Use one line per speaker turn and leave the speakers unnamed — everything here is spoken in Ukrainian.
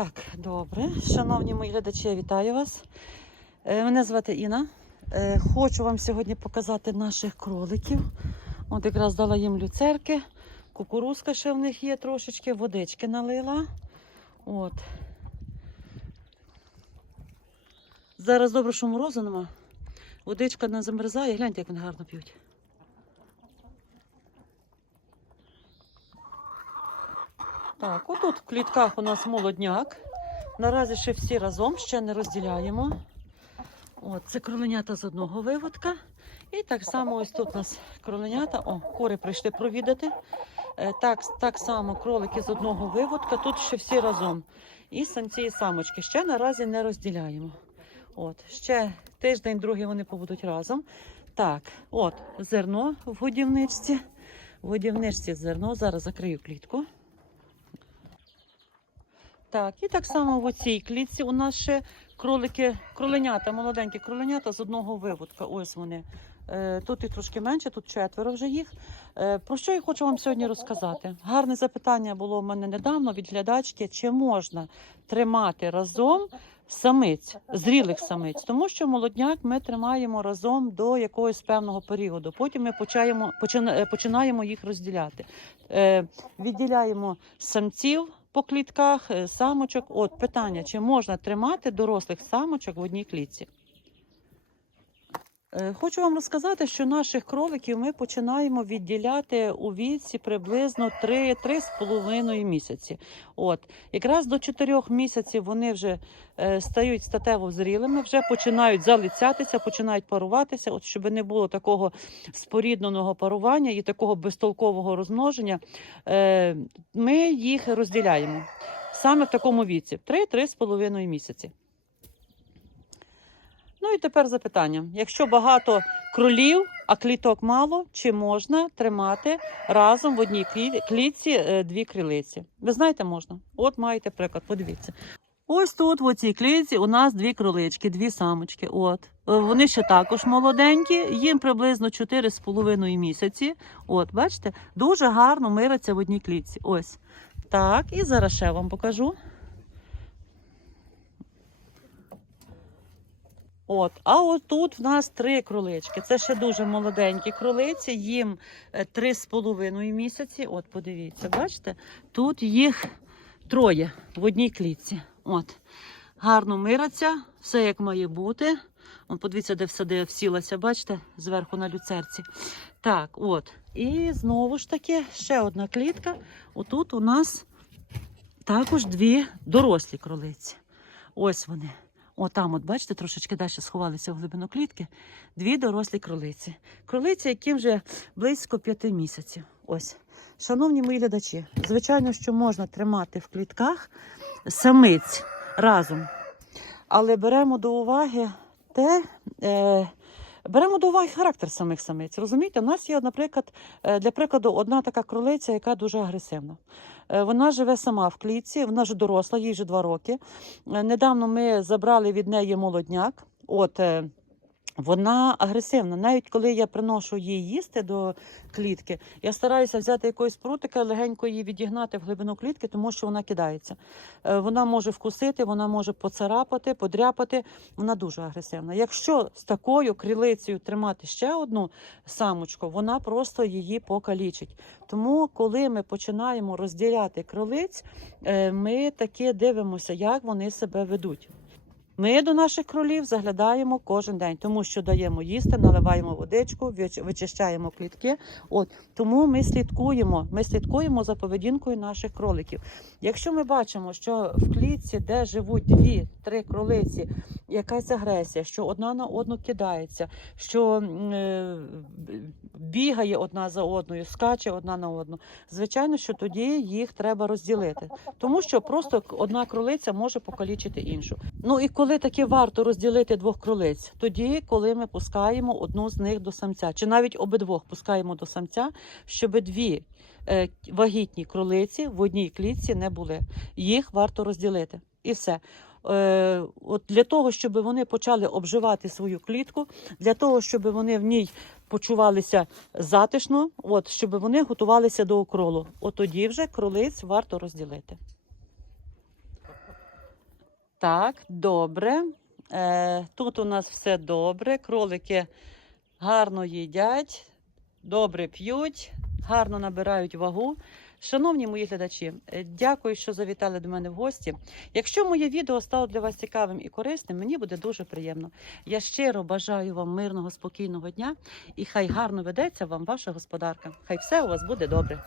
Так, добре. Шановні мої глядачі, я вітаю вас. Е, Мене звати Інна. Е, Хочу вам сьогодні показати наших кроликів. От якраз дала їм люцерки, кукурузка ще в них є трошечки, водички налила. От. Зараз добре, що морозу нема. Водичка не замерзає, гляньте, як вони гарно п'ють. Так, отут в клітках у нас молодняк. Наразі ще всі разом, ще не розділяємо. От, це кроленята з одного виводка. І так само ось тут у нас кроленята. О, кори прийшли провідати. Е, Так, так само кролики з одного виводка. Тут ще всі разом. І самці, і самочки. Ще наразі не розділяємо. От, ще тиждень, другий вони побудуть разом. Так, от, зерно в годівничці. В годівничці зерно. Зараз закрию клітку. Так, і так само в цій клітці у нас ще кролики, кроленята, молоденькі кроленята з одного виводка. Ось вони. Е, Тут і трошки менше, тут четверо вже їх. Е, Про що я хочу вам сьогодні розказати? Гарне запитання було в мене недавно від глядачки, чи можна тримати разом самиць, зрілих самиць, тому що молодняк ми тримаємо разом до якогось певного періоду. Потім ми почаємо, почина- е, починаємо їх розділяти. Відділяємо самців по клітках, е, самочок. От питання, чи можна тримати дорослих самочок в одній клітці? Е, Хочу вам розказати, що наших кроликів ми починаємо відділяти у віці приблизно 3-3,5 місяці. От якраз до 4 місяців вони вже е, стають статево зрілими, вже починають залицятися, починають паруватися. От щоб не було такого спорідненого парування і такого безтолкового розмноження, е, ми їх розділяємо саме в такому віці 3-3,5 місяці. Ну і тепер запитання: якщо багато кролів, а кліток мало, чи можна тримати разом в одній клі- клітці е, дві крилиці? Ви знаєте, можна. От маєте приклад, подивіться. Ось тут, в цій клітці, у нас дві кролички, дві самочки. От. Е, Вони ще також молоденькі, їм приблизно 4,5 місяці. От, бачите, дуже гарно миряться в одній клітці. Ось. Так, і зараз ще вам покажу. От, а от тут в нас три кролички. Це ще дуже молоденькі кролиці, їм е, три з половиною місяці. От, подивіться, бачите? Тут їх троє в одній клітці. От. Гарно мираться, все як має бути. От, подивіться, де все всілася, бачите, зверху на люцерці. Так, от. І знову ж таки, ще одна клітка. Отут у нас також дві дорослі кролиці. Ось вони. Отам, от бачите, трошечки далі сховалися в глибину клітки. Дві дорослі кролиці. Кролиці, яким вже близько п'яти місяців. Ось. Шановні мої глядачі, звичайно, що можна тримати в клітках самиць разом. Але беремо до уваги те, е, беремо до уваги характер самих самиць. Розумієте, у нас є, наприклад, е, для прикладу, одна така кролиця, яка дуже агресивна. Е, Вона живе сама в клітці, вона ж доросла, їй вже два роки. Е, Недавно ми забрали від неї молодняк. От вона агресивна. Навіть коли я приношу їй їсти до клітки, я стараюся взяти якоїсь прутика, легенько її відігнати в глибину клітки, тому що вона кидається. Е, Вона може вкусити, вона може поцарапати, подряпати. Вона дуже агресивна. Якщо з такою крилицею тримати ще одну самочку, вона просто її покалічить. Тому, коли ми починаємо розділяти кролиць, е, ми таки дивимося, як вони себе ведуть. Ми до наших кролів заглядаємо кожен день, тому що даємо їсти, наливаємо водичку, вич- вичищаємо клітки. От тому ми слідкуємо. Ми слідкуємо за поведінкою наших кроликів. Якщо ми бачимо, що в клітці, де живуть дві-три кролиці, якась агресія, що одна на одну кидається, що е, бігає одна за одною, скаче одна на одну. Звичайно, що тоді їх треба розділити, тому що просто одна кролиця може покалічити іншу. Ну і коли таки варто розділити двох кролиць, тоді, коли ми пускаємо одну з них до самця, чи навіть обидвох пускаємо до самця, щоб дві е, вагітні кролиці в одній клітці не були. Їх варто розділити. І все. Е, от для того, щоб вони почали обживати свою клітку, для того, щоб вони в ній почувалися затишно, от, щоб вони готувалися до окролу. От тоді вже кролиць варто розділити. Так, добре. Е, тут у нас все добре. Кролики гарно їдять, добре п'ють, гарно набирають вагу. Шановні мої глядачі, е, дякую, що завітали до мене в гості. Якщо моє відео стало для вас цікавим і корисним, мені буде дуже приємно. Я щиро бажаю вам мирного, спокійного дня і хай гарно ведеться вам ваша господарка. Хай все у вас буде добре.